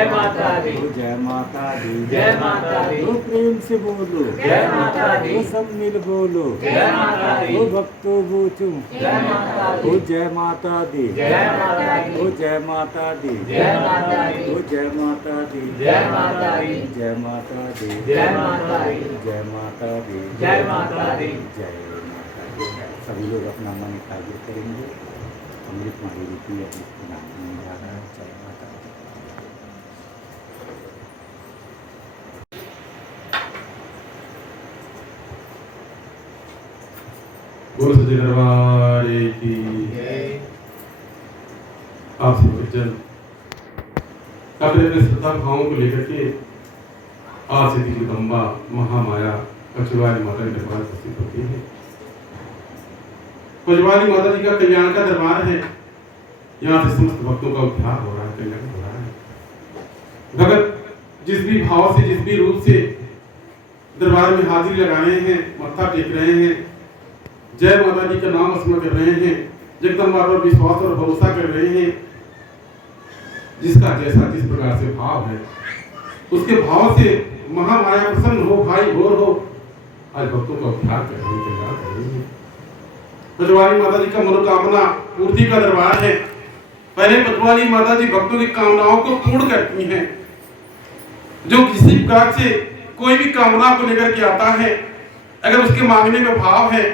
जय माता दी, जय माता दी, जय माता दी, तो प्रेम से बोलो जय माता दी, तो सब मिल बोलो जय माता दी, तो भक्तों बूचू जय माता तो दी, जय माता दी, जय माता दी, तो जय माता दी, जय माता दी, तो जय माता दी, जय माता दी, जय माता दी, जय माता दी, जय माता दी, जय माता दी। जय माता दी। सभी लोग अपना मन एकाग्र करेंगे। अमृत मारी रूपी अमृत नाम में जा रहा है। जय माता दी। बोलो सच्चे दरबार की। आप सज्जन अपने अपने श्रद्धा भावों को लेकर के आज से जगदम्बा महामाया पचवाली माता के दरबार उपस्थित होती है। पचवाली माता जी का कल्याण का दरबार है। यहाँ से समस्त भक्तों का उद्धार हो रहा है, कल्याण हो रहा है। भगत जिस भी भाव से, जिस भी रूप से दरबार में हाजिरी लगा रहे हैं, मत्था टेक रहे हैं, जय माता जी का नाम स्मरण कर रहे हैं, जगदम्बा पर विश्वास और भरोसा कर रहे हैं, जिसका जैसा जिस प्रकार से भाव है उसके भाव से महामाया प्रसन्न हो, भाई भोर हो, आज भक्तों का उद्धार कर रही है। पचवाली माता जी का मनोकामना पूर्ति का दरबार है। पहले पचवाली माता जी भक्तों की कामनाओं को पूर्ण करती हैं। जो किसी प्रकार से कोई भी कामना को लेकर के आता है, अगर उसके मांगने में भाव है,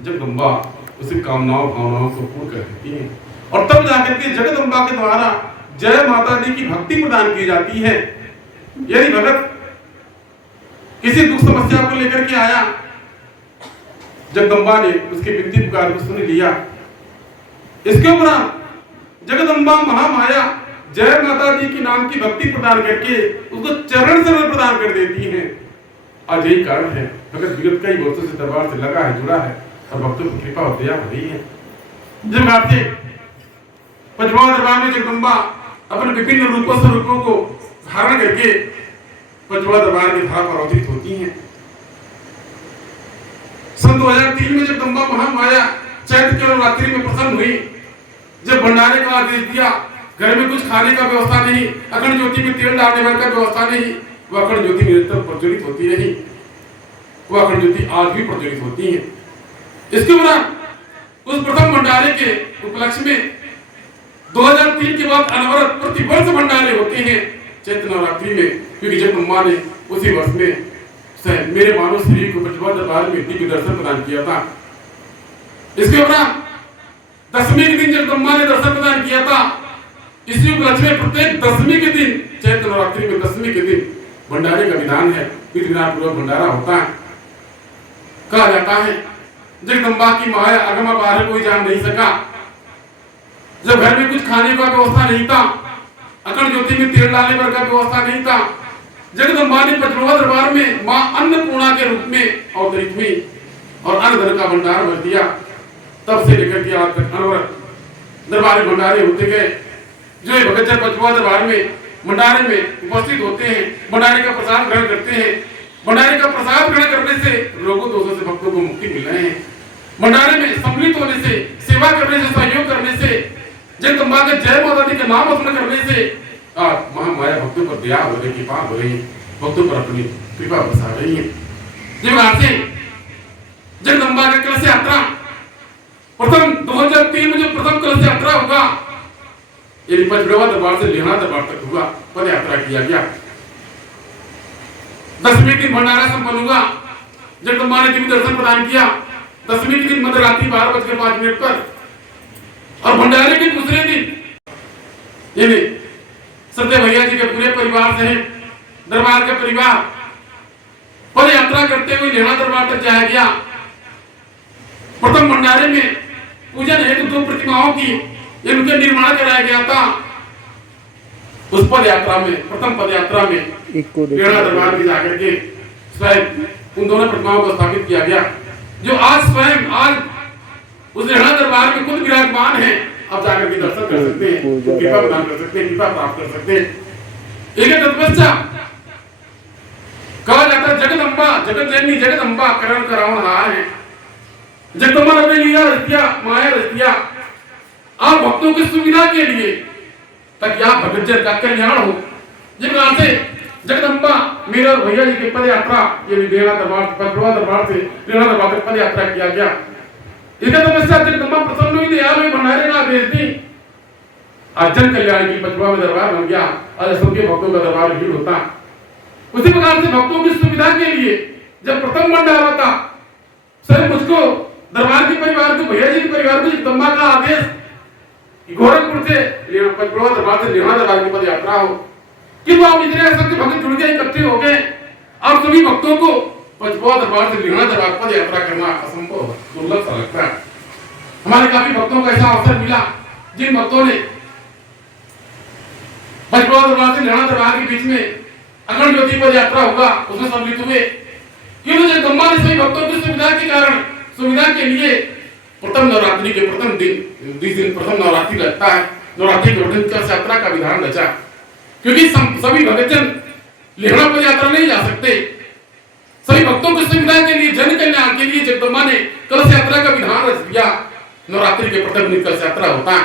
जगदम्बा उसे कामनाओं भावनाओं को पूर्ण कर देती है। और तब जाकर के जगदम्बा के द्वारा जय माता दी की भक्ति प्रदान की जाती है। यदि भगत किसी दुख समस्या को लेकर के आया, जगदम्बा ने उसकी विनती पुकार को सुन लिया। इसके उपरांत जगदम्बा महामाया जय माता दी के नाम की भक्ति प्रदान करके उसको चरण से प्रदान कर देती है। आज यही कारण है भगत विगत कई वर्षों से दरबार से लगा है, जुड़ा है और भक्तों की कृपा और दया हो रही है। जब आपके पचवा दरबार में जगदम्बा अपने विभिन्न रूपों स्वरूपों को धारण करके पचवा दरबार की धारा पर अवतरित होती हैं। सन 2003 में जगदम्बा महामाया चैत्र के नवरात्रि में प्रसन्न हुई। जब भंडारे का आदेश दिया, घर में कुछ खाने का व्यवस्था नहीं, अखंड ज्योति में तेल डालने वाले का व्यवस्था नहीं, वह अखंड ज्योति निरंतर प्रज्वलित होती रही। वह अखंड ज्योति आज भी प्रज्वलित होती है। इसके बाद उस प्रथम भंडारे के उपलक्ष्य में 2003 के बाद अनवरत प्रतिवर्ष भंडारे होते हैं चैत्र नवरात्रि में, क्योंकि जगदम्बा ने उसी वर्ष में मेरे मानव शरीर को पचवा दरबार में दिव्य दर्शन प्रदान किया था। इसके बाद दशमी के दिन जगदम्बा ने दर्शन प्रदान किया था। इसी उपलक्ष्य में प्रत्येक दशमी के दिन, चैत्र नवरात्रि में दशमी के दिन भंडारे का विधान है, विधिविधान पूर्वक भंडारा होता है। कहा जाता है जगदम्बा की माया अगम अपार कोई जान नहीं सका। जब घर में कुछ खाने का व्यवस्था नहीं था, अखंड ज्योति में तेल डालने पर का व्यवस्था नहीं था, जगदम्बा ने पचवा दरबार में मां अन्नपूर्णा के रूप में अवतरित हुई और अन्न धन का भंडार भर दिया। तब से लेकर के आज तक अनवरत दरबार में भंडारे होते गए। जो भगत पचवा दरबार में भंडारे में उपस्थित होते हैं, भंडारे का प्रसाद ग्रहण करते हैं। भंडारे का प्रसाद ग्रहण करने से रोगों दोषों से भक्तों को मुक्ति मिल रहे हैं। भंडारे में सम्मिलित होने से, सेवा करने से, सहयोग करने से, जगदम्बा के जय माता दी का नाम स्मरण करने से आज महामाया भक्तों पर दया हो रही, कृपा हो रही है, भक्तों पर अपनी कृपा बरसा रही है। जगदम्बा का कलश यात्रा प्रथम 2003 में जो प्रथम कलश यात्रा हुआ, यानी पचवा दरबार से लेहड़ा दरबार तक हुआ, पद यात्रा किया गया। दशमी के दिन भंडारा संपन्न हुआ। जगदम्बा ने दिव्य दर्शन प्रदान किया। दशमी के दिन मध्यरात्रि 12:05 पर और भंडारे के दूसरे दिन यानी सत्य भैया जी के पूरे परिवार से दरबार का परिवार पद यात्रा करते हुए लेहड़ा दरबार तक जाया गया। प्रथम भंडारे में पूजन हेतु 2 प्रतिमाओं की इनके निर्माण कराया गया था। उस पद यात्रा में, प्रथम पद यात्रा में लेहड़ा दरबार में जाकर के स्वयं उन दोनों प्रतिमाओं को स्थापित किया गया, जो आज स्वयं आज उस लेहड़ा दरबार में खुद विराजमान है। आप जाकर के दर्शन कर सकते हैं, कृपा प्रदान कर सकते हैं, कृपा प्राप्त कर सकते हैं। एक तत्पश्चात कहा जाता है जगदम्बा, जगत जननी जगदम्बा करण करावन हार है। जगदम्बा ने लिया रचिया, माया रचिया आप भक्तों की सुविधा के लिए, ताकि आप भगत जन का कल्याण हो, जिस प्रकार से जगदम्बा मेरे और भैया जी की पद यात्रा ये लेना दरबार पटवा दरबार से लेना दरबार तक पद यात्रा किया गया। इसका तपस्या जगदम्बा प्रसन्न हुई, दयालु भंडारे का आदेश दी। आज जन कल्याण की पटवा में दरबार बन गया। आज सबके भक्तों का दरबार भीड़ होता। उसी प्रकार से भक्तों की सुविधा के लिए जब प्रथम भंडारा था, सर मुझको दरबार के परिवार को, भैया जी के परिवार को जगदम्बा का आदेश गोरखपुर से पटवा दरबार से लेना दरबार की पद यात्रा हो कि वो आप इतने सबके भक्त जुड़ गए, इकट्ठे हो गए। अब सभी भक्तों को पचवा दरबार से लेना दरबार पद यात्रा करना असंभव, दुर्लभ सा लगता है। हमारे काफी भक्तों को ऐसा अवसर मिला जिन भक्तों ने पचवा दरबार से लेना दरबार के बीच में अखंड ज्योति पद यात्रा होगा उसमें सम्मिलित हुए। क्योंकि जगदम्बा ने सभी भक्तों की सुविधा के कारण, सुविधा के लिए प्रथम नवरात्रि के प्रथम दिन, जिस दिन प्रथम नवरात्रि लगता है, नवरात्रि के दिन कलश यात्रा का विधान रचा। क्योंकि सभी भक्तजन लेहड़ा पद यात्रा नहीं जा सकते, सभी भक्तों की सुविधा के लिए, जन कल्याण के लिए जगदम्बा ने कलश यात्रा का विधान रच दिया। नवरात्रि के प्रथम दिन कलश यात्रा होता है।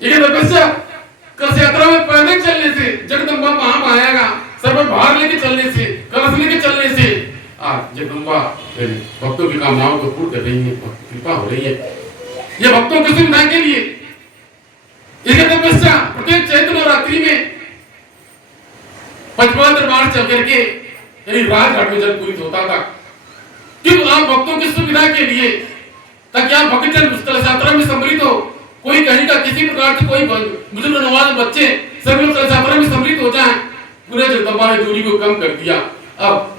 ये तपस्या कलश यात्रा में पैदल चलने से जगदम्बा वहां आएगा, सर पर भार लेके चलने से, कलश लेके चलने से आज जगदम्बा भक्तों की कामनाओं को पूर्ण कर रही है, कृपा हो रही है। ये भक्तों की सुविधा के लिए ये तपस्या प्रत्येक चैत्र नवरात्रि में पचवा दरबार चल करके यानी राजघाट में जब पूरित होता था। क्यों? आप भक्तों की सुविधा के लिए, ताकि आप भक्तजन उस कलश यात्रा में सम्मिलित हो। कोई कहीं का किसी प्रकार से कोई बुजुर्ग नवाज बच्चे सभी लोग कलश यात्रा में सम्मिलित हो जाएं। पूरे जगदम्बा ने दूरी को कम कर दिया। अब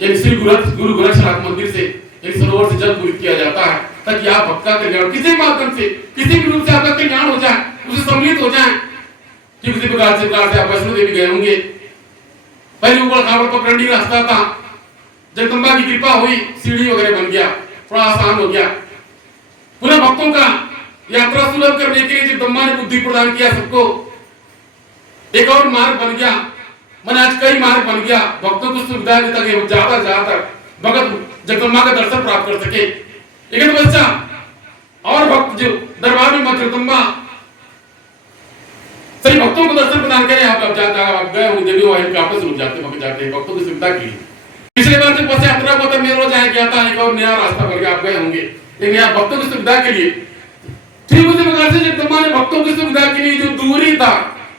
श्री गुरु गोरक्षनाथ मंदिर से सरोवर से जल पूरित किया जाता है ताकि आप भक्त का कल्याण किसी माध्यम से, किसी भी रूप से आपका कल्याण हो जाए, उसे सम्मिलित हो जाए। किसी प्रकार से आप वैष्णो देवी गए होंगे, पहले ऊपर खावर पर कंडी रास्ता था, जगदम्बा की कृपा हुई, सीढ़ी वगैरह बन गया, थोड़ा आसान हो गया। पुनः भक्तों का यात्रा सुलभ करने के लिए जगदम्बा ने बुद्धि प्रदान किया सबको। एक और मार्ग बन गया, मैंने आज कई मार्ग बन गया भक्तों को सुविधा देता कि ज्यादा भगत जगदम्बा का दर्शन प्राप्त कर सके। लेकिन बच्चा और भक्त जो दरबार में मत जगदम्बा सही भक्तों को दर्शन प्रदान करें। आप गए होंगे देवी वहीं पे आपस रुक जाते हैं भक्तों की सुविधा के लिए। पिछले बार जब बस यात्रा को तब मेरे रोज आया गया था, एक और नया रास्ता बन गया, आप गए होंगे। लेकिन यहाँ भक्तों की सुविधा के लिए ठीक उसी प्रकार से जगदम्बा ने भक्तों की सुविधा के लिए जो दूरी था,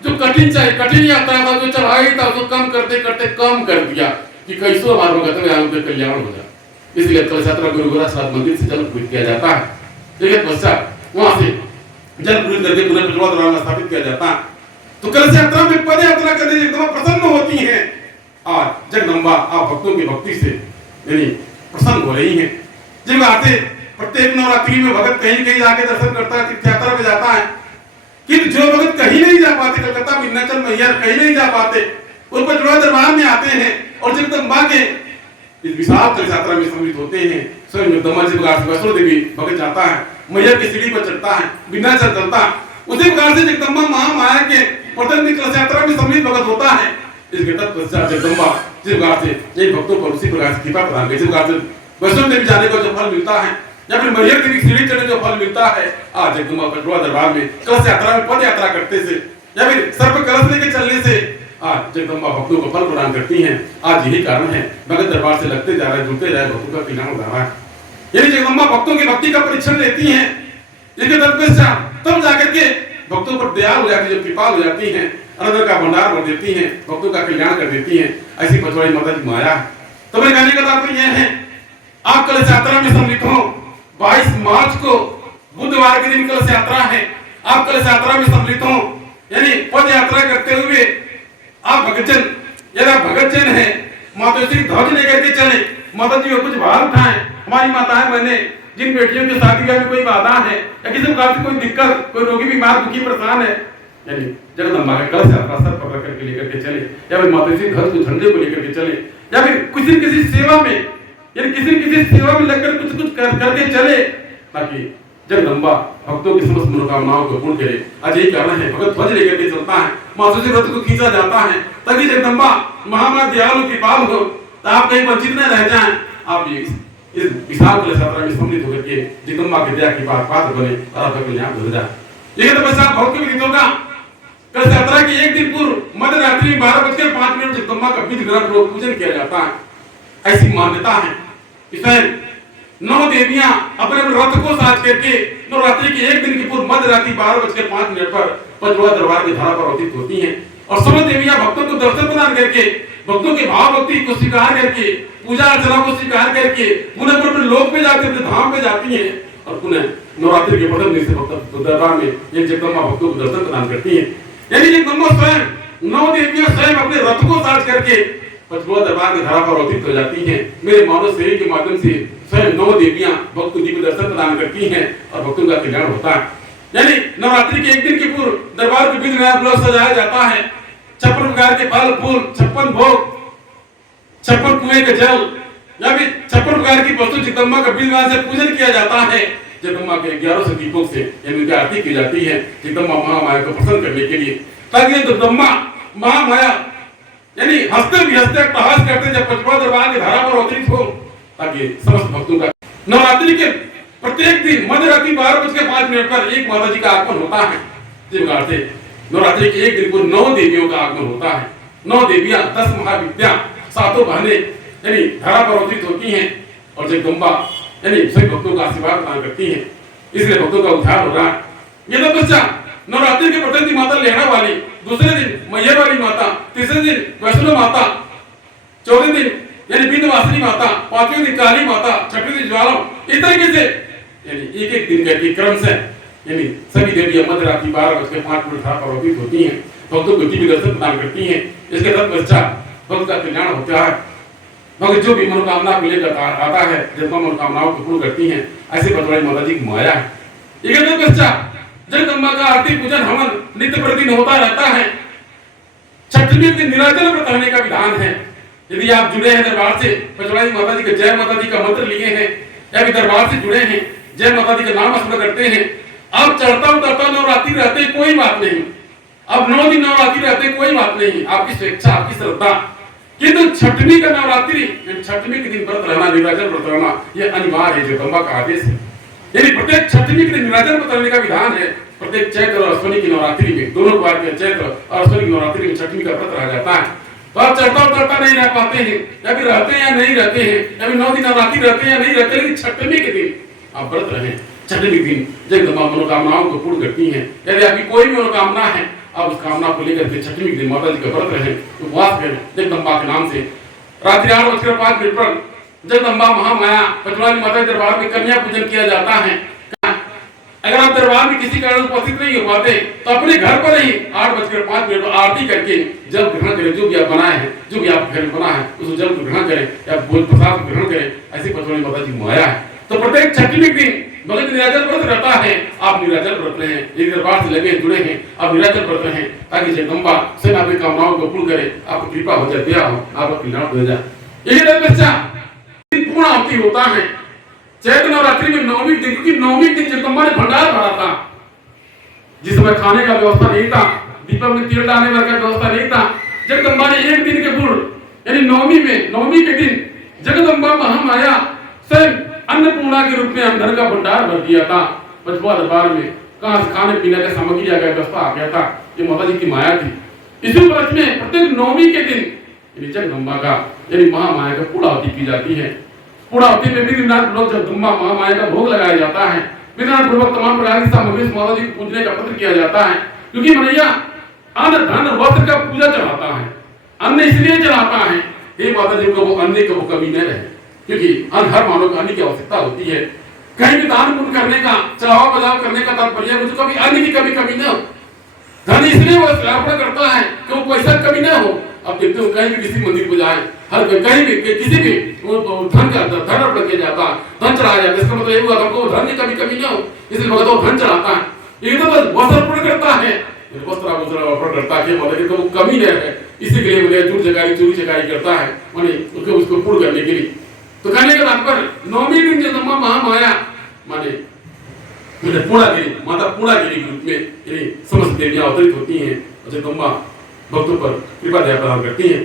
जो कठिन यात्रा था, जो चढ़ाई था, उसको कम करते करते कम कर दिया कि कैसो हमारे भगत में उनका कल्याण हो जाए। इसलिए कलश यात्रा गुरु गोरक्षनाथ मंदिर से जल पूरित किया जाता है। लेकिन पश्चात वहां से जल पूरित करके पुनः पटवा दरबार में स्थापित किया जाता है। तो कलश यात्रा में पद यात्रा करने जगदम्बा प्रसन्न होती हैं और जगदम्बा आप भक्तों की भक्ति से यानी प्रसन्न हो रही हैं। जब आते प्रत्येक नवरात्रि में भगत कहीं कहीं जाके दर्शन करता है, तीर्थ यात्रा में जाता है। कि जो भगत कहीं नहीं जा पाते, कलकत्ता विंध्याचल मैहर कहीं नहीं जा पाते, वो पटवा दरबार में आते हैं और जगदम्बा के इस विशाल कलश यात्रा में सम्मिलित होते हैं। स्वयं जगदम्बा जी प्रकार वैष्णो देवी भगत जाता है, मैहर की सीढ़ी पर चढ़ता है, विंध्याचल चलता है। उसी प्रकार से जगदम्बा महामाया के प्रथम दिन कलश यात्रा में सम्मिलित भगत होता है। इसके तत्पश्चात जगदम्बा जिस प्रकार से एक भक्तों पर उसी प्रकार से कृपा प्रदान करती है। जिस प्रकार से वैष्णो देवी जाने का जो फल मिलता है या फिर मैहर देवी सीढ़ी चढ़ने जो फल मिलता है, आज जगदम्बा पटवा दरबार में कलश यात्रा में पद यात्रा करते से या फिर सर पर कलश लेके चलने से आज जगदम्बा भक्तों को फल प्रदान करती हैं। आज यही कारण है भगत दरबार से लगते जा रहे, जुड़ते जा रहे, भक्तों का कल्याण हो रहा है। यदि जगदम्बा भक्तों की भक्ति का परीक्षण लेती हैं, इसके तत्पश्चात तब जाकर के भक्तों पर दयाल हो जाती है, कृपा हो जाती है, अनंत का भंडार भर देती हैं, भक्तों का कल्याण कर देती हैं। ऐसी पचवाड़ी माता की माया है। तो मेरे कहने का तात्पर्य यह है, आप कलश यात्रा में सम्मिलित हो। 22 मार्च को बुधवार के दिन कलश यात्रा है, आप कलश यात्रा में सम्मिलित हो, यानी पद यात्रा करते हुए आप भगतजन, यदि आप भगतजन है, माता श्री ध्वज लेकर के चले, माता जी कुछ भार उठाएं। हमारी माताएं बहने जिन बेटियों की शादी में कोई बाधा है या किसी प्रकार की कोई दिक्कत, कोई रोगी बीमार दुखी परेशान है, यानी जगदम्बा का कलश यात्रा सर पकड़ करके लेकर के चले, या फिर माता श्री ध्वज को झंडे को लेकर के चले, या फिर किसी सेवा में यानी किसी सेवा में लगकर कुछ करके चले, ताकि जगदम्बा भक्तों की समस्त मनोकामनाओं को पूर्ण करे। आज यही कारण है भगत ध्वज लेकर के चलता है, माता श्री रथ को खींचा जाता है, ताकि जगदम्बा महामाया दयालु कृपालु हो, तो आप कहीं वंचित न रह जाएं। आप इस विशाल कलश यात्रा में सम्मिलित होकर के जगदम्बा की दया की पात्र बने और आपका कल्याण हो जाए। लेकिन तपस्या भक्त के गीतों का कल यात्रा के एक दिन पूर्व मध्य रात्रि 12:05 जगदम्बा का विधि ग्रह पूजन किया जाता है। ऐसी मान्यता है कि शायद 9 देवियां अपने रथ को साज करके नवरात्रि के एक दिन की पूर्व मध्य रात्रि 12:05 पर पंचवड़ा दरबार की धारा पर अवतरित होती हैं और सब देवियां भक्तों को दर्शन प्रदान करके भक्तों के भाव भक्ति को स्वीकार करके पूजा अर्चना को स्वीकार करके पुनः अपने लोक पे जाते अपने धाम पे जाती हैं और पुनः नवरात्रि के प्रथम दिन से भक्त दरबार में ये जगदम्बा भक्तों को दर्शन प्रदान करती हैं। यानी जगदम्बा स्वयं 9 देवियां स्वयं अपने रथ को साज करके पंचवड़ा दरबार की धारा पर अवतरित हो जाती हैं। मेरे मानव सेवी के माध्यम से स्वयं 9 देवियां भक्तों को दर्शन प्रदान करती हैं और भक्तों का कल्याण होता है। यानी नवरात्रि के एक दिन की पूर्व दरबार को विधि विधान सजाया जाता है। 56 प्रकार के फल फूल 56 भोग 56 कुएं के जल या फिर 56 प्रकार की वस्तु जगदम्बा का विधि विधान से पूजन किया जाता है। जगदम्बा के 1100 दीपों से उनकी आरती की जाती है जगदम्बा महामाया को प्रसन्न करने के लिए, ताकि जगदम्बा महामाया यानी हंसते भी हंसते प्रहास करते जब पंचवड़ा दरबार की धारा पर अवतरित हो, ताकि समस्त भक्तों का नवरात्रि के प्रत्येक दिन मध्य रात्रि 12:05 पर एक माता जी का आगमन होता है। जिस प्रकार से नवरात्रि के एक दिन को 9 देवियों का आगमन होता है। 9 देवियां 10 महाविद्या 7 बहनें यानी धारा पर अवतरित होती हैं और जगदम्बा यानी सभी भक्तों का आशीर्वाद प्रदान करती हैं। इसलिए भक्तों का उद्धार हो रहा है। ये तपस्या नवरात्रि के प्रथम दिन माता लेहड़ा वाली, दूसरे दिन मैया वाली माता, तीसरे दिन वैष्णो माता, चौथे दिन यानी विंध्यवासिनी माता, पांचवें दिन काली माता, छठवें दिन ज्वाला, इस तरीके से यानी एक एक दिन के क्रम से यानी सभी देवियां मध्य रात्रि 12:05 पर अवतरित होती हैं, भक्तों को दिव्य दर्शन प्रदान करती हैं। इसके तत्पश्चात भक्त का कल्याण होता है। भक्त जो भी मनोकामना को लेकर आता है जगदम्बा मनोकामनाओं को पूर्ण करती हैं। ऐसे पंचवड़ा माता जी की माया है। इसके तत्पश्चात जगदम्बा का आरती पूजन हवन नित्य प्रतिदिन होता रहता है। छठवीं दिन निराजल व्रत रहने का विधान है। यदि आप जुड़े हैं दरबार से, पंचवड़ा माता जी के जय माता जी का मंत्र लिए हैं या भी दरबार से जुड़े हैं, जय माता जी का नाम स्मरण करते हैं, आप चढ़ता उतरता नवरात्रि रहते कोई बात नहीं, अब 9 दिन नवरात्रि रहते कोई बात नहीं, आपकी स्वेच्छा आपकी श्रद्धा। किंतु छठवीं का नवरात्रि छठवीं के दिन व्रत रहना, निराजल व्रत रहना यह अनिवार्य है, जगदम्बा का आदेश है। यदि प्रत्येक छठवीं के दिन निराजल व्रत रहने का विधान है। प्रत्येक चैत्र और अश्विनी की नवरात्रि में, दोनों बार के चैत्र और अश्विनी की नवरात्रि में छठवीं का व्रत रह जाता है। तो आप चढ़ता उतरता नहीं रह पाते हैं, या फिर रहते हैं या नहीं रहते हैं, या फिर 9 दिन नवरात्रि रहते हैं या नहीं रहते, लेकिन छठवीं के दिन आप व्रत रहे। छठवीं दिन जगदम्बा मनोकामनाओं को पूर्ण करती हैं। यदि आपकी कोई भी मनोकामना है, आप उस कामना को लेकर के छठवीं दिन माता जी का व्रत रहे, उपवास करें जगदम्बा के नाम से। रात्रि 8:05 पर जगदम्बा महामाया पंचवड़ा माता के दरबार में कन्या पूजन किया जाता है। अगर आप दरबार में किसी कारण उपस्थित नहीं हो पाते तो अपने घर पर ही 8:05 पर आरती करके जल ग्रहण करें। जो भी आप बनाए हैं, जो भी आपके घर में बना है, उस जल को ग्रहण करें या भोज प्रसाद ग्रहण करें। ऐसी पंचवड़ा माता जी माया है। तो प्रत्येक छठवीं दिन भगत निराजल व्रत रहता है। आप निराजल व्रत रहे हैं, एक दरबार से लगे जुड़े हैं, आप निराजल व्रत रहे हैं, ताकि जगदम्बा से आपकी कामनाओं को पूर्ण करे, आपको कृपा हो जाए, दया हो, आपका कल्याण हो जाए। यही बच्चा पूर्ण आरती होता है चैत्र नवरात्रि में 9वें दिन, क्योंकि 9वें दिन जगदम्बा ने भंडार भरा था। जिस समय खाने का व्यवस्था नहीं था, दीपक में तेल डालने का व्यवस्था नहीं था, जगदम्बा ने एक दिन के पूर्व यानी 9वीं के दिन जगदम्बा महामाया स्वयं अन्नपूर्णा के रूप में अंधर का भंडार भर दिया था। पंचवड़ा दरबार में कहां से खाने पीने का सामग्री आ गया, व्यवस्था आ गया था। ये माता जी की माया थी। इसी वर्ष में प्रत्येक 9वीं के दिन यानी जगदम्बा का यानी महामाया का पूर्णाहुति की जाती है। पूर्णाहुति में विधिनाथ जगदम्बा महामाया का भोग लगाया जाता है। विधिनाथ पूर्वक तमाम प्रकार की सामग्री माता जी को पूजने का पत्र किया जाता है, क्योंकि मनैया अन्न धन वस्त्र का पूजा चढ़ाता है। अन्न इसलिए चढ़ाता है हे माता जी को वो अन्न की वो कमी न रहे, क्योंकि अन्न हर मानव को अन्न की आवश्यकता होती है। कहीं भी दान पुण्य करने का, चढ़ावा बजाव करने का तात्पर्य मुझे कभी अन्न की कमी न हो। धन इसलिए वो अर्पण करता है कि वो पैसा कमी न हो। अब देखते हो कहीं भी किसी मंदिर को जाए, हर कहीं भी किसी भी धन अर्पण किया जाता है, धन चढ़ाया जाता है। इसका मतलब ये हुआ हमको धन की कमी न हो, इसलिए भगत वो धन चढ़ाता है। ये तो बस वस्त्र अर्पण करता है, वस्त्र अर्पण करता है, मतलब वो कमी न है, इसी के लिए बोले झूठ जगाई चोरी चकारी करता है, माने उसको पूर्ण करने के लिए। तो कहने का तात्पर्य 9वीं दिन जगदम्बा महामाया माने पूर्णागिरी माता पूर्णागिरी के रूप में समस्त देवियां अवतरित होती हैं और जगदम्बा भक्तों पर कृपा दया प्रदान करती हैं।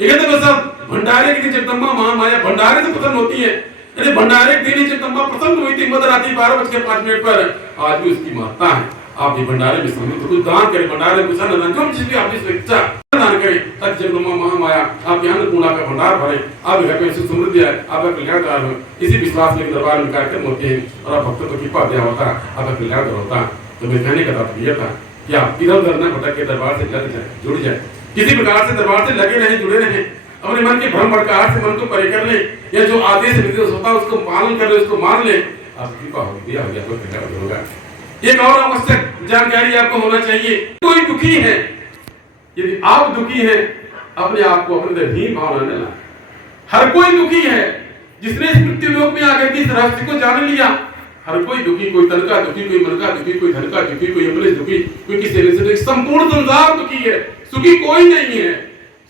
एक तो सब भंडारे के दिन जगदम्बा महामाया भंडारे से प्रसन्न होती है। यदि भंडारे के दिन जगदम्बा प्रसन्न हुई थी मध्य रात्रि 12:05 पर, आज भी उसकी महत्ता है, आप ये भंडारे में सम्मिलित हो, कुछ दान करें, भंडारे में कुछ अन्नदान, जो चीज भी आपकी स्वेच्छा दान करें, ताकि जगदम्बा महामाया आपके अन्नपूर्णा का भंडार भरे, आप घर में सुख समृद्धि आए, आपका कल्याण हो। इसी विश्वास में दरबार में कार्यक्रम होते हैं और आप भक्तों को कृपा दिया होता, आपका कल्याण होता। तो मैं कहने का तात्पर्य था कि आप इधर उधर न भटक के दरबार से लग जाए, जुड़ जाए, किसी प्रकार से दरबार से लगे रहे, जुड़े रहे, अपने मन के भ्रम भटकाहट से मन को परे कर ले, या जो आदेश निर्देश होता है उसको पालन कर ले, उसको मान ले, आपकी कृपा होगी, आपका कल्याण होगा। एक और आवश्यक जानकारी आपको होना चाहिए, कोई दुखी है, यदि आप दुखी हैं, अपने आप को अपने अंदर हीन भावना न लाएं। हर कोई दुखी है, जिसने इस मृत्यु लोक में आकर के इस रहस्य को जान लिया, हर कोई दुखी, कोई तन का दुखी, कोई मन का दुखी, कोई धन का दुखी, कोई अपने दुखी, कोई किसी से दुखी, संपूर्ण संसार दुखी है, सुखी कोई नहीं है।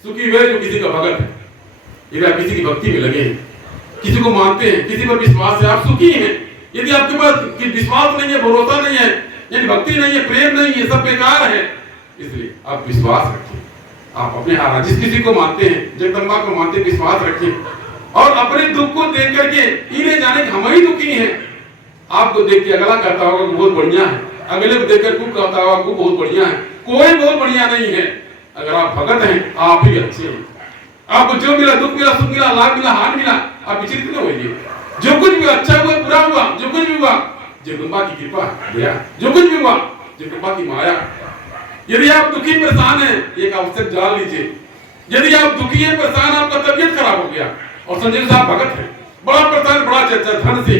सुखी वह जो किसी का भगत है, यदि आप किसी की भक्ति में लगे हैं, किसी को मानते हैं, किसी पर विश्वास है, आप सुखी हैं। यदि आपके पास विश्वास नहीं है, भरोसा नहीं है, यानी भक्ति नहीं है, प्रेम नहीं है, सब बेकार है। इसलिए आप विश्वास रखिए, आप अपने आराध्य जिस किसी को मानते हैं, जगदम्बा को मानते हैं, विश्वास रखिए और अपने दुख को देख करके इन्हें जाने कि हम ही दुखी हैं। आपको देख के अगला कहता होगा कि बहुत बढ़िया है, अगले को देखकर को कहता होगा को बहुत बढ़िया है। कोई बहुत बढ़िया नहीं है। अगर आप भगत हैं, आप ही अच्छे हैं। आपको जो मिला, दुख मिला, सुख मिला, लाभ मिला, हानि मिला, आप विचलित न होइए। जो कुछ भी अच्छा हुआ, बुरा हुआ, जो कुछ भी हुआ, जगदम्बा की कृपा दया, जो कुछ भी हुआ, जगदम्बा की माया। यदि आप दुखी परेशान हैं, एक आवश्यक जान लीजिए, यदि आप दुखी हैं, परेशान, आपका तबीयत खराब हो गया और संजय साहब भगत है, बड़ा परेशान, बड़ा चाहे धन से,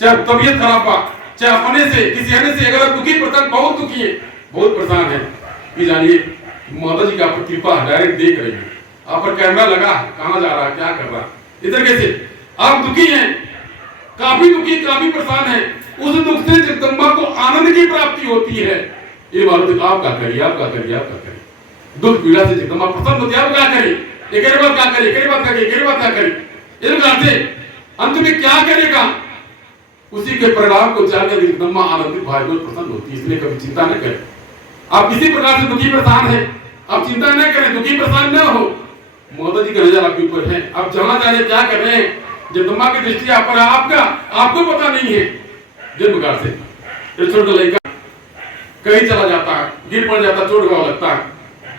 चाहे तबीयत खराब हुआ, चाहे अपने से, किसी अन्य से, अगर आप दुखी परेशान, बहुत दुखी है, बहुत परेशान है, ये जानिए माता जी का आप पर कृपा डायरेक्ट देख रही है, आप पर कैमरा लगा है, कहाँ जा रहा है, क्या कर रहा है, इधर कैसे आप दुखी हैं, काफी दुखी, काफी परेशान है, उस दुख से जगदम्बा को आनंद की प्राप्ति होती है। ये मालूम आप क्या करिए, आप क्या करिए, आप क्या करिए, दुख पीड़ा से जगदम्बा प्रसन्न होती है, आप क्या करिए, एक बात क्या करिए, एक बात क्या करिए, एक बात क्या करिए, इस प्रकार से अंत में क्या करेगा, उसी के परिणाम को जानकर जगदम्बा आनंदित भाई को प्रसन्न होती है। इसलिए कभी चिंता न करें। आप किसी प्रकार से दुखी परेशान हैं, आप चिंता न करें, दुखी परेशान न हो, माता जी का नजर आपके ऊपर है। आप जहां जा रहे क्या कर रहे हैं, जगदम्बा की दृष्टि आप पर है, आपका आपको पता नहीं है। जिस प्रकार से छोटा लड़का कहीं चला जाता है, गिर पड़ जाता, चोट घाव लगता है,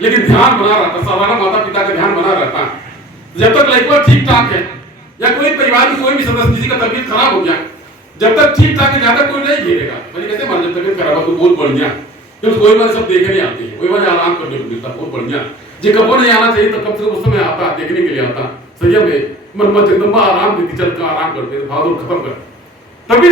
लेकिन ध्यान बना रहता है, साधारण माता पिता का ध्यान बना रहता है। जब तक लड़का ठीक ठाक है, या कोई परिवार की कोई भी सदस्य किसी का तबीयत खराब हो गया, जब तक ठीक ठाक है, ज्यादा कोई नहीं घेरेगा। मैंने कैसे मान, जब तबीयत खराब हो तो बहुत बढ़िया, क्योंकि कोई बार सब देखने आते हैं, कोई बार आराम करने को मिलता, बहुत बढ़िया। जी कबो नहीं आना चाहिए, तो कम से कम उस समय आता, देखने के लिए आता, संयम है, मन जगदम्बा आराम देती, चल का आराम करते, भागदौड़ खत्म कर। तभी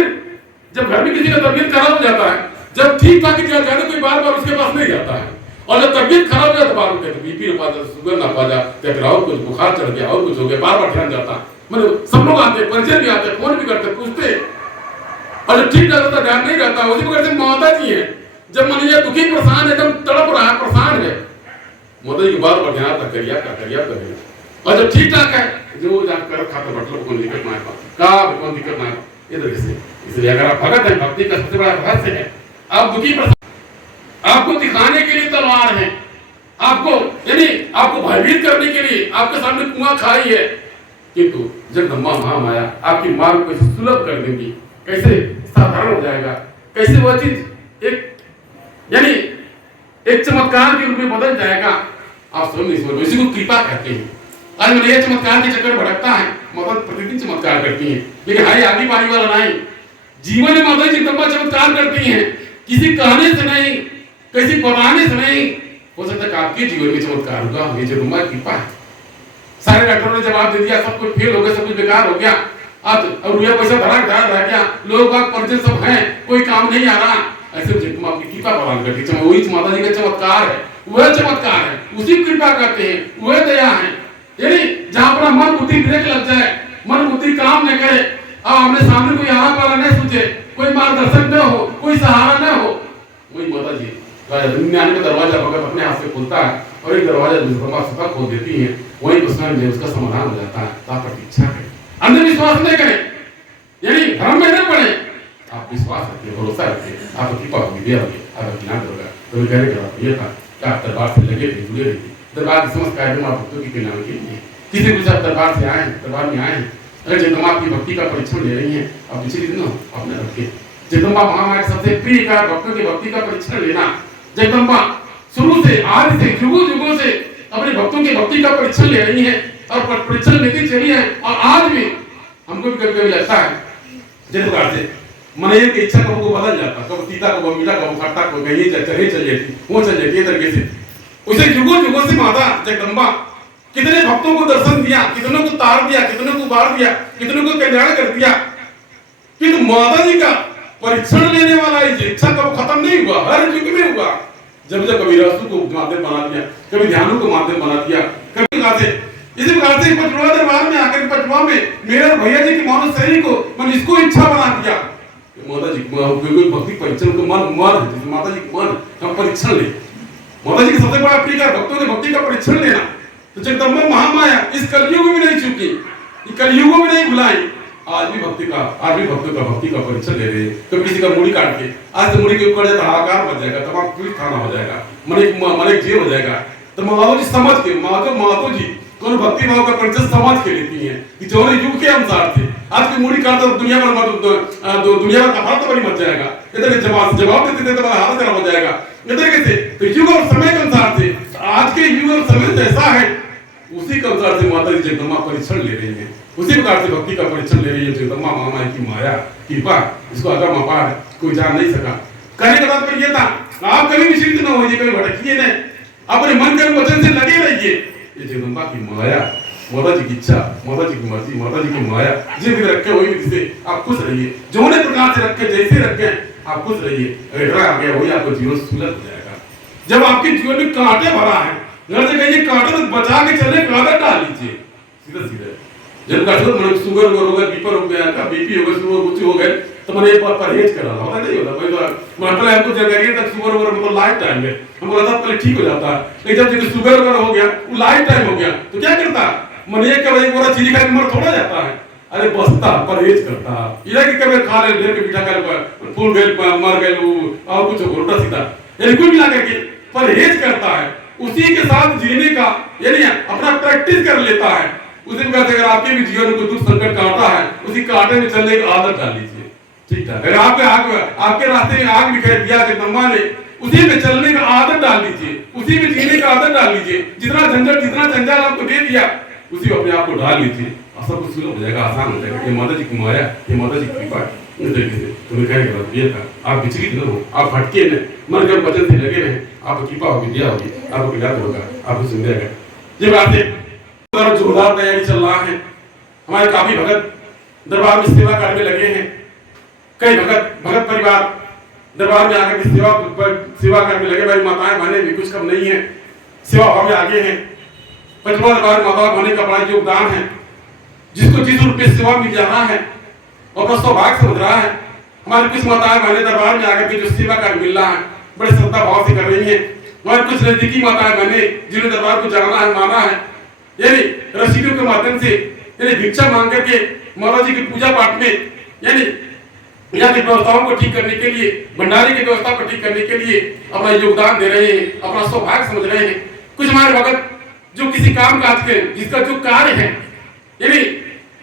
जब घर में किसी का तबीयत खराब हो जाता है, जब ठीक ठाक जाता है, कोई बार बार उसके पास नहीं जाता है, और जब तबीयत खराब हो जाता है, बार बार बीपी ना पा जाता, शुगर ना पा जाता, और कुछ बुखार चढ़ गया, और कुछ हो गया, बार बार ध्यान जाता। मतलब सब लोग आते, परिचय भी आते, फोन भी करते, पूछते, और जब ठीक रहता ध्यान नहीं रहता। उसी प्रकार से माता जी है, जब मन ये दुखी परेशान है, एकदम तड़प रहा है, परेशान है, माता जी की बार बार ध्यान रख करिया का करिया करिया, और जब ठीक ठाक है, जो जाकर खाता मतलब कोई दिक्कत ना है, का कोई दिक्कत ना है, इधर से। इसलिए अगर आप भगत हैं, भक्ति का सबसे बड़ा रहस्य है, आप दुखी परेशान, आपको दिखाने के लिए तलवार है, आपको यानी आपको भयभीत करने के लिए आपके सामने कुआं खाई है, किंतु जगदम्बा महामाया आपकी मार्ग को सुलभ कर देंगी। कैसे साधारण हो जाएगा, कैसे वह चीज एक यानी एक चमत्कार के रूप में बदल जाएगा, आप समझ नहीं समझ। इसी को कृपा कहते हैं। आज मैंने ये चमत्कार के चक्कर भटकता है, माता प्रतिदिन चमत्कार करती है, लेकिन हाई आगे पानी वाला नहीं। जीवन में माता जगदम्बा चमत्कार करती है, किसी कहने से नहीं, किसी बताने से नहीं। हो सकता है आपके जीवन में चमत्कार होगा, ये जगदम्बा की कृपा है। सारे डॉक्टरों ने जवाब दे दिया, सब कुछ फेल हो गया, सब कुछ बेकार हो गया, आज रुपया पैसा धड़ा रह गया, लोग बाग पर्चे सब हैं, कोई काम नहीं आ रहा। ऐसे जगदम्बा की कृपा प्रदान करती है। वही माता जी का चमत्कार है, वह चमत्कार है, उसी कृपा करते हैं, वह दया है। यानी जहां पर मन बुद्धि ब्रेक लग जाए, मन बुद्धि काम न करे, और हमने सामने कोई आना पाला नहीं सोचे, कोई मार्गदर्शक न हो, कोई सहारा न हो, वही माता जी दुनिया का दरवाजा भगत अपने हाथ से खुलता है, और एक दरवाजा जगदम्बा स्वतः खोल देती है, वही प्रश्न में उसका समाधान हो जाता है। तो आप प्रतीक्षा करें, अंधविश्वास नहीं करें, यानी भ्रम में न पड़े, आप विश्वास रखिए, भरोसा रखिए, आप कृपा होगी, दया होगी, आपका ज्ञान होगा। तो कहने का ये था कि आप दरबार से लगे थे, जुड़े रहिए। दरबार की समस्त कार्यक्रम आप भक्तों की कल्याण के लिए, किसी भी आप दरबार से आए, दरबार में आए, अगर जगदम्बा आपकी भक्ति का परीक्षण ले रही है, आप विचलित न हो, अपने रखिए, जगदम्बा महामाया सबसे प्रिय का भक्तों की भक्ति का परीक्षण लेना। जगदम्बा शुरू से आज से युगों युगों से अपने भक्तों की भक्ति का परीक्षण ले रही है और परीक्षण लेती चली है। और आज भी हमको भी कभी कभी लगता है जिस प्रकार से मन की इच्छा कब बदल जाता, कब तीता कब मीठा कब खट्टा कब कहीं चल जाती वो चल जाती है तरीके से। उसे युगों युगों से माता जगदम्बा कितने भक्तों को दर्शन दिया, कितनों को तार दिया, कितनों को बार दिया, कितनों को कल्याण कर दिया। किंतु माता जी का परीक्षण लेने वाला इच्छा कब खत्म नहीं हुआ, हर युग में हुआ। जब जब कभी रसू को माध्यम बना दिया, कभी ध्यानों को माध्यम बना दिया, कभी कहा इसी प्रकार से पचवा दरबार में आकर पचवा में मेरे भैया जी की मानो शरीर को मन इसको इच्छा बना दिया। माता जी कोई भक्ति परीक्षण को मन माता जी को मन हम परीक्षण ले। माता जी की सबसे बड़ा प्रिय भक्तों की भक्ति का परीक्षण लेना। तो जगदम्बा महामाया इस कलयुग में नहीं चुकी, कलयुगों में नहीं भुलाई। आज भी भक्तों का भक्ति का परीक्षण ले रहे हैं। तो किसी का मुड़ी काट के आज तो मुड़ी के ऊपर जाता हाहाकार बच जाएगा, तमाम पूरी खाना हो जाएगा, मन एक जीव हो जाएगा। तो माता जी समझ के माता जी कौन भक्ति भाव का परिचय समझ के लेती हैं कि जो युग के अनुसार थे। आज की मुड़ी काट तो दुनिया भर दुनिया का कफालत बड़ी मच जाएगा। इधर के जवाब देते तो हालत खराब हो जाएगा। इधर के से तो युग और समय के अनुसार से आज के युग और समय जैसा है उसी के अनुसार से माता जी जगदम्बा परीक्षण ले रही है। उसी प्रकार से भक्ति का परीक्षण ले रही है जगदम्बा महामाया की माया कृपा। इसको अगर अपार कोई जान नहीं सका। कहने का तात्पर्य यह था आप कभी विचलित न होइए, कभी भटकिए नहीं, अपने मन के वचन से लगे रहिए। ये जगदम्बा की माया, माता जी की इच्छा, माता जी की मर्जी, माता जी की माया जिस भी रखे वही से आप खुश रहिए। जो ने प्रकार से रखे जैसे रखे आप खुश रहिए। अगर आ गया वही आपको जीवन सुलभ हो जाएगा। जब आपके जीवन में कांटे भरा है, घर से कहिए कांटे तो बचा के चले, कांटे डाल लीजिए सीधे सीधे। जब कांटे मन शुगर हो गया, बीपर हो गया, का बीपी हो गया, शुगर कुछ हो गए तो मैंने एक बार परहेज करा होता नहीं होता। कोई तो पहले हमको जगह तक शुगर वगैरह मतलब लाइफ टाइम में हमको लगता पहले ठीक हो जाता है, लेकिन जब शुगर वगैरह हो गया वो लाइफ टाइम हो गया तो क्या करता मन एक कभी एक बार चीनी खा के मर थोड़ा जाता है। अरे बसता परहेज करता इधर के कभी खा ले ढेर के मीठा खा फूल गए मर गए और कुछ उल्टा सीधा यानी कुल मिला करके परहेज करता है। उसी के साथ जीने का यानी अपना प्रैक्टिस कर लेता है। उसी प्रकार से अगर आपके भी जीवन में कुछ संकट काटा है उसी कांटे में चलने की आदत डाल लीजिए। ठीक है, अगर आपके रास्ते में आग बिखेर दिया जगदम्बा ने उसी में चलने का आदत डाल लीजिए, उसी में जीने का आदत डाल लीजिए। जितना जंजाल आपको दे दिया उसी अपने आप को डाल लीजिए और सब कुछ सुलभ हो जाएगा, आसान हो जाएगा। ये माता जी की माया, ये माता जी की कृपा तुम्हें कहेगा आप विचलित न हो, आप भटके न, मन के वचन से लगे रहे, आपको कृपा होगी, दिया होगी, आपको कल्याण होगा, आपको सुन जाएगा। ये बातें जोरदार तैयारी चल रहा है। हमारे काफी भगत दरबार में सेवा कार्य में लगे हैं। कई भगत परिवार दरबार में आकर के सेवा करने लगे। भाई माताएं बहनें भी कुछ कम नहीं है, सेवा भाव में आगे हैं। पचवा दरबार माता बहने का बड़ा योगदान है। जिसको जिस रूप में सेवा मिल रहा है और अपना सौभाग्य समझ रहा है। हमारी कुछ माताएं बहनें दरबार में आकर के जो सेवा कार्य मिल रहा है बड़े श्रद्धा भाव से कर रही है। हमारी कुछ नजदीकी माताएं बहनें जिन्होंने दरबार को जाना है, माना है, यानी रसीदों के माध्यम से यानी भिक्षा मांग करके माता जी की पूजा पाठ में यानी यहाँ की व्यवस्थाओं को ठीक करने के लिए, भंडारे की व्यवस्था को ठीक करने के लिए अपना योगदान दे रहे हैं, अपना सौभाग्य समझ रहे हैं। कुछ हमारे भगत जो किसी काम काज के जिसका जो कार्य है यानी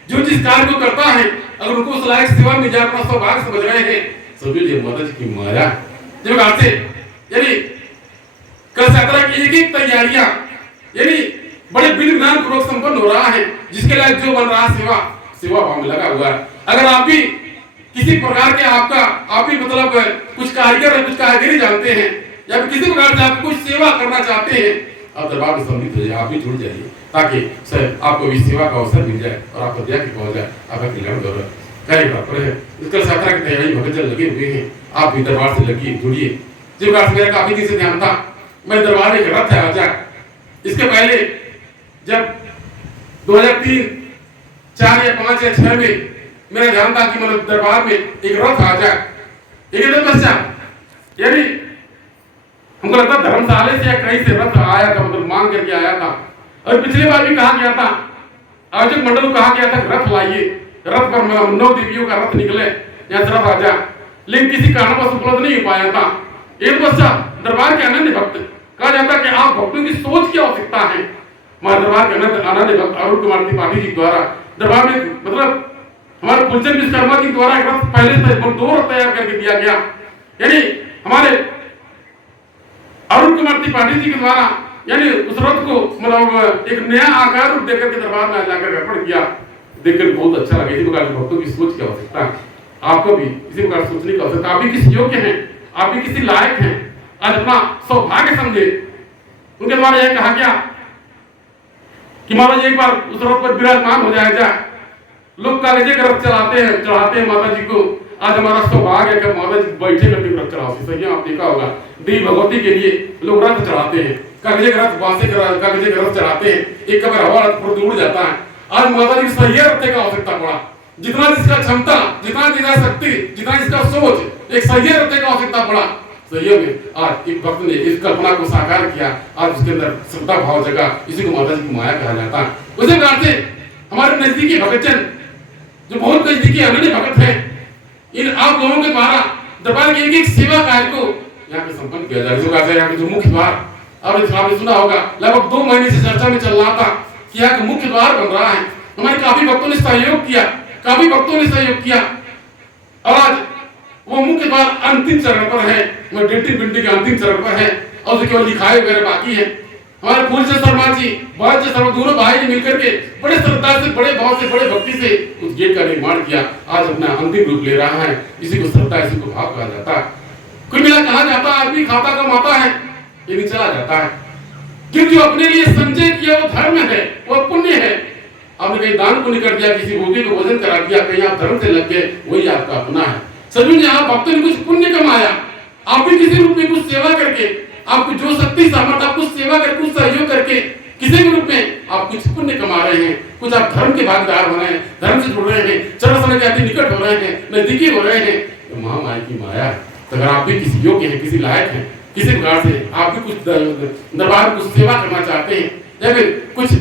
जो जिस कार्य को करता है अगर उनको उस लायक सेवा में जाकर अपना सौभाग्य समझ रहे हैं सभी लिए माता जी की माया। जब आते यानी कल यात्रा की एक तैयारियां यानी बड़े विघ्न पूर्वक संपन्न हो रहा है। जिसके लायक जो बन रहा सेवा भाव में लगा हुआ है। अगर आप भी किसी प्रकार के आप भी मतलब कुछ कारीगरी जानते हैं या फिर किसी प्रकार से आप कुछ सेवा करना चाहते हैं आप दरबार में सम्मिलित हो जाइए, आप भी जुड़ जाइए ताकि सर आपको भी सेवा का अवसर मिल जाए और आपको दिया कि पहुंच जाए, आपका कल्याण हो जाए। इसका यात्रा की तैयारी भगत जन लगे हुए हैं। आप भी दरबार से लगिए, जुड़िए। जिस बात मेरा काफी दिन से ध्यान था मैं दरबार में रथ है आजा। इसके पहले जब 2003, 4 या 5 या 6 में मेरा ध्यान था कि मतलब दरबार में एक रथ आ जाए। एक पश्चात यानी हमको लगता धर्मशाला से या कहीं से रथ आया था, मतलब मांग करके आया था। और पिछली बार भी कहा गया था, आयोजक मंडल को कहा गया था रथ लाइए, रथ पर 9 देवियों का रथ निकले, यहाँ से रथ आ जाए, लेकिन किसी कारणवश उपलब्ध नहीं हो पाया था। एक पश्चात दरबार के अनन्य भक्त कहा जाता कि आप भक्तों की सोच की आवश्यकता है। हमारे दरबार के अनन्य भक्त अरुण कुमार त्रिपाठी जी द्वारा दरबार में मतलब हमारे फुलचंद विश्वकर्मा जी द्वारा एक रथ पहले से 2 रथ तैयार करके दिया गया। यानी हमारे अरुण कुमार त्रिपाठी जी के द्वारा यानी उस रथ को मतलब एक नया आकार रूप देकर के दरबार में जाकर अर्पण किया। देखकर बहुत अच्छा लगा। इसी प्रकार भक्तों की सोच की आवश्यकता है, आपको भी इसी प्रकार सोचने की आवश्यकता। आप भी किसी योग्य हैं, आप भी किसी लायक हैं, आज अपना सौभाग्य समझे। उनके द्वारा यह कहा गया कि महाराज एक बार उस रथ पर विराजमान हो जाए। लोग कागजे का रथ चलाते हैं, चढ़ाते हैं माता जी को। आज हमारा सौभाग्य है कि माता जी बैठे करके रथ चढ़ाओ। सही आप देखा होगा, देवी भगवती के लिए लोग रथ चढ़ाते हैं, कागजे का रथ बांसे कागजे का रथ चढ़ाते हैं। एक कबर हवा रथ पर उड़ जाता है। आज माता जी सही रथ का आवश्यकता पड़ा। जितना जिसका क्षमता, जितना जिसका शक्ति, जितना जिसका सोच, एक सही रथ का आवश्यकता पड़ा। सही में आज एक भक्त ने इस कल्पना को साकार किया। आज उसके अंदर श्रद्धा भाव जगा। इसी को माता जी की माया कहा जाता है। उसी प्रकार से हमारे नजदीकी भक्तजन जो बहुत नजदीकी अनन्य भक्त है, इन आप लोगों के द्वारा दरबार के एक सेवा कार्य को यहाँ पे संपन्न किया जाए। यहाँ के जो मुख्य द्वार आपने सुना होगा, लगभग 2 महीने से चर्चा में चल रहा था कि यहाँ का मुख्य द्वार बन रहा है। हमारे काफी भक्तों ने सहयोग किया, काफी भक्तों ने सहयोग किया और आज वो मुख्य द्वार अंतिम चरण पर है, डेंटिंग बिल्डिंग के अंतिम चरण पर है और केवल लिखाई वगैरह बाकी है। हमारे फूलचंद शर्मा जी, भरत शर्मा, दोनों भाई ने मिलकर के बड़े श्रद्धा से, बड़े भाव से, बड़े भक्ति से उस गेट का निर्माण किया। आज अपना अंतिम रूप ले रहा है। इसी को श्रद्धा, इसी को भाव कहा जाता है। कुल मिला कहा जाता है आदमी खाता कमाता है लेकिन चला जाता है, क्योंकि जो अपने लिए संचय किया वो धर्म है, वो पुण्य है। आपने कहीं दान पुण्य कर दिया, किसी रोगी को भोजन करा दिया, कहीं आप धर्म से लग गए, वही आपका अपना है। सभी ने आप भक्तों ने कुछ पुण्य कमाया, आप भी किसी रूप में कुछ सेवा करके, आपको जो शक्ति सामर्थ्य, आप कुछ सेवा करके, कुछ सहयोग करके किसी भी रूप में आप कुछ पुण्य कमा रहे हैं, कुछ आप धर्म के भागीदार हो रहे हैं, धर्म से जुड़ रहे हैं, चरण समय के अति निकट हो रहे हैं, नजदीकी हो रहे हैं। तो महामाया की माया है। तो अगर आप भी किसी योग्य हैं, किसी लायक हैं, किसी प्रकार से आप भी कुछ दरबार में कुछ सेवा करना चाहते हैं या फिर कुछ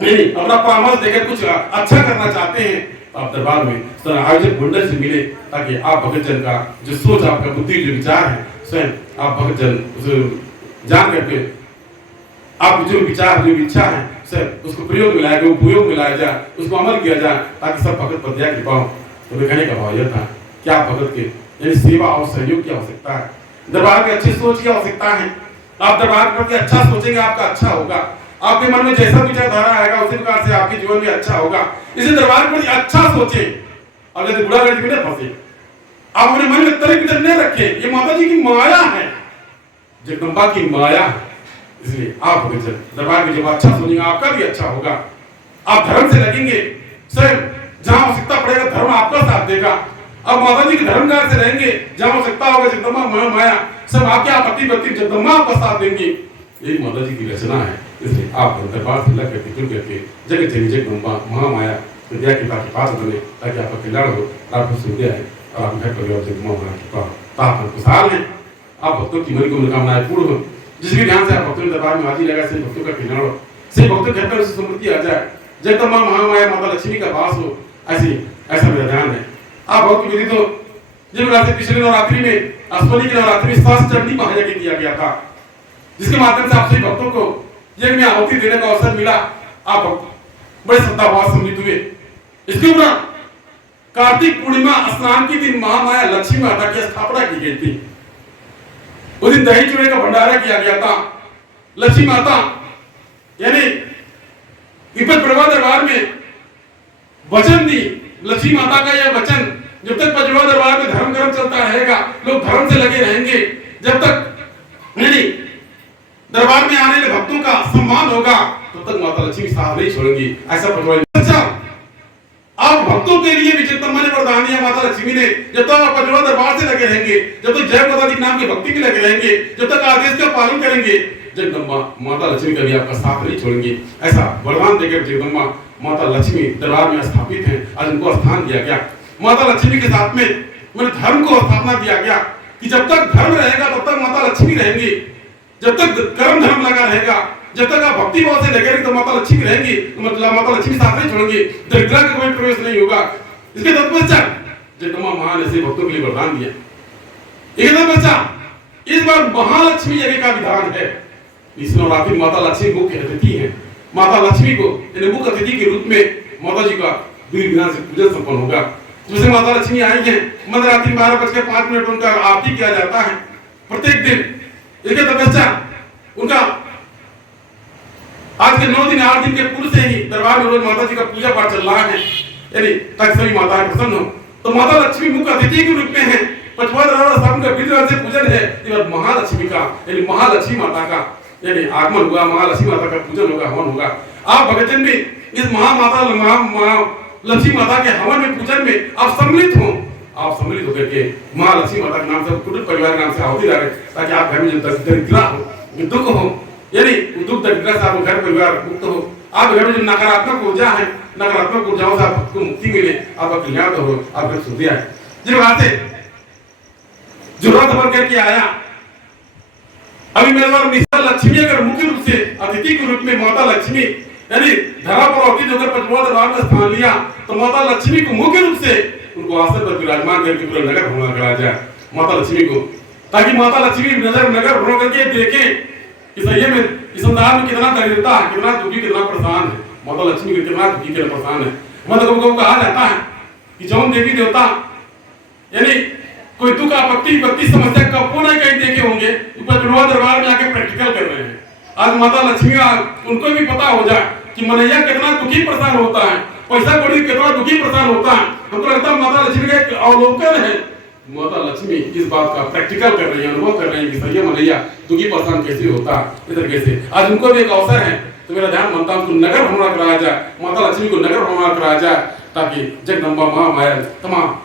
नहीं अपना परामर्श देकर कुछ अच्छा करना चाहते हैं, तो आप दरबार में आयोजक मंडल से मिले, ताकि आप भक्तजन का जो सोच, आपका बुद्धि, जो विचार है, स्वयं आप भक्तजन जान करके आप जो विचार, जो इच्छा है, सर उसको प्रयोग में लाया जाए, उपयोग में लाया जाए, उसको अमल किया जाए, ताकि सब भगत पर दया कृपा हो। तो कहने का भाव यह था कि आप भगत के यानी सेवा और सहयोग की आवश्यकता है, दरबार की अच्छी सोच की आवश्यकता है। आप दरबार पर अच्छा सोचेंगे, आपका अच्छा होगा। आपके मन में जैसा विचारधारा आएगा उसी प्रकार से आपके जीवन में अच्छा होगा। इसे दरबार पर अच्छा सोचे और यदि बुरा गलती में न फंसे। आप अपने मन में तरह वितर न रखे। ये माता जी की माया है, जगदम्बा की माया है। इसलिए आप दरबार में जब अच्छा सुनेंगे, आपका भी अच्छा होगा। आप धर्म से लगेंगे, स्वयं जहां आवश्यकता पड़ेगा धर्म आपका साथ देगा। अब माता जी के धर्म कार्य से रहेंगे, जहां आवश्यकता होगा जगदम्बा माया सब आपके आपत्ति बत्ती जगदम्बा आपका साथ देंगी। यही माता जी की रचना है। इसलिए आप दरबार से लग करके जुड़ करके जगत जननी जगदम्बा महामाया विद्या की ताकि पास बने, ताकि आपका कल्याण हो, आपको सुविधा है और आप घर परिवार जगदम्बा माया की कृपा आप खुशहाल हैं। आप भक्तों की मन की मनोकामनाएं पूर्ण हो। जिस भी ध्यान से आप भक्तों के दरबार में हाजिर लगा, से भक्तों का कल्याण हो, से भक्तों के घर पर समृद्धि आ जाए, जगदम्बा महामाया माता लक्ष्मी का वास हो, ऐसा मेरा ध्यान है। आप भक्त विधि तो जिस प्रकार से पिछले नवरात्रि में, अष्टमी की नवरात्रि में 7 चंडी महायज्ञ किया गया था, जिसके माध्यम से आप सभी भक्तों को यज्ञ में आहुति देने का अवसर मिला। आप भक्त बड़े श्रद्धाभाव सम्मिलित हुए। इसके उपरांत कार्तिक पूर्णिमा स्नान के दिन महामाया लक्ष्मी माता की स्थापना की गई थी। उस दिन दही चूड़े का भंडारा किया गया था। लक्ष्मी माता यानी विपद प्रभा दरबार में वचन दी। लक्ष्मी माता का यह वचन, जब तक पचवा दरबार में धर्म कर्म चलता रहेगा, लोग धर्म से लगे रहेंगे, जब तक नहीं दरबार में आने वाले भक्तों का सम्मान होगा, तब तक माता लक्ष्मी साथ नहीं छोड़ेंगी। ऐसा पचवा आप भक्तों के लिए भी जगदम्बा ने वरदान दिया, माता लक्ष्मी ने, जब तक आप पचवा दरबार से लगे रहेंगे, जब तक जय माता दी नाम की भक्ति में लगे रहेंगे, जब तक आदेश का पालन करेंगे, जगदम्बा माता लक्ष्मी कभी आपका साथ नहीं छोड़ेंगी। ऐसा वरदान देकर जगदम्बा माता लक्ष्मी दरबार में स्थापित है। आज उनको स्थान दिया गया। माता लक्ष्मी के साथ में मैंने धर्म को स्थापना दिया गया कि जब तक धर्म रहेगा तब तक माता लक्ष्मी रहेंगी। जब तक कर्म धर्म लगा रहेगा, जब तक आप भक्ति भाव से लगे तो माता लक्ष्मी रहेंगी, तो मतलब माता लक्ष्मी साथ नहीं छोड़ेंगी, दरिद्रता का कोई प्रवेश नहीं होगा। इसके तत्पश्चात जगदम्बा महान ऐसे भक्तों के लिए वरदान दिया। इसके तत्पश्चात इस बार महालक्ष्मी यज्ञ का विधान है। इस नवरात्रि माता लक्ष्मी मुख्य अतिथि है। माता लक्ष्मी को मुख्य अतिथि के रूप में माता जी का विधि विधान से पूजन संपन्न होगा। जैसे माता लक्ष्मी आई है, मध्यरात्रि 12:05 उनका आरती किया जाता है प्रत्येक दिन। एक तपस्या उनका आज के 9 दिन 8 दिन के पूर्व से ही दरबार में रोज माता जी का पूजा पाठ चल रहा है, यानी ताकि सभी माताएं प्रसन्न हो। तो माता लक्ष्मी मुख्य अतिथि के रूप में है, पचवा का विधि विधान से पूजन है। ये महालक्ष्मी का यानी महालक्ष्मी माता का यानी आगमन होगा, महालक्ष्मी माता का पूजन होगा, हवन होगा। आप भगतजन भी इस महामाता लक्ष्मी माता के हवन में पूजन में आप सम्मिलित हो, आप सम्मिलित होकर के महालक्ष्मी माता के नाम से कुटुंब परिवार के नाम से आहुति डालें, ताकि आप घर में जो दरिद्रता हो, जो दुख हो, यानी दुख दरिद्रता से आप घर परिवार मुक्त हो। आप घर में जो नकारात्मक ऊर्जा है, नकारात्मक ऊर्जाओं से आपको मुक्ति मिले, आपका कल्याण हो, आपका शुद्धि आए। जिस बात है जो रथ बन करके आया, अभी मेरे द्वारा निशा लक्ष्मी अगर मुख्य रूप से अतिथि के रूप में माता लक्ष्मी यानी धरा पर अतिथि होकर पचवा दरबार में स्थान लिया, तो माता लक्ष्मी को मुख्य रूप से उनको आसन पर विराजमान करके पूरा नगर भ्रमण कराया जाए माता लक्ष्मी को, ताकि माता लक्ष्मी नगर भ्रमण करके देखें कि सही में इस संसार में कितना दरिद्रता है, कितना दुखी, कितना परेशान है। माता लक्ष्मी को कितना दुखी, कितना परेशान है। मतलब को कहा जाता है कि जौन देवी देवता यानी कोई दुख आपत्ति विपत्ति समस्या कबो नहीं कहीं देखे होंगे, पचवा दरबार में आके प्रैक्टिकल कर रहे हैं। आज माता लक्ष्मी उनको भी पता हो जाए कि मनैया कितना दुखी परेशान होता है, पैसा कौड़ी कितना दुखी परेशान होता है। हमको लगता है माता लक्ष्मी का एक अवलोकन है, माता लक्ष्मी इस बात का प्रैक्टिकल कर रही है, अनुभव कर रही है कि सही मनैया दुखी परेशान कैसे होता है। इस तरीके से आज उनको भी एक अवसर है, तो मेरा ध्यान बनता है उनको नगर भ्रमण कराया जाए, माता लक्ष्मी को नगर भ्रमण कराया जाए, ताकि जगदम्बा महामाया तमाम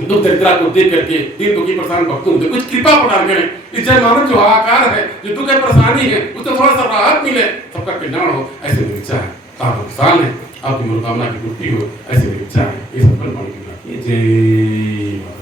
दुख दरिद्रता को देख करके दीन दुखी परेशान भक्तों को कुछ कृपा प्रदान करें। इस जय मानव जो हाहाकार है, जो दुख है, परेशानी है, उससे थोड़ा सा राहत मिले, सबका कल्याण हो, ऐसे मेरी इच्छा है। आप खुशहाल है, आपकी मनोकामना की पूर्ति हो, ऐसे मेरी इच्छा है। ये सब जय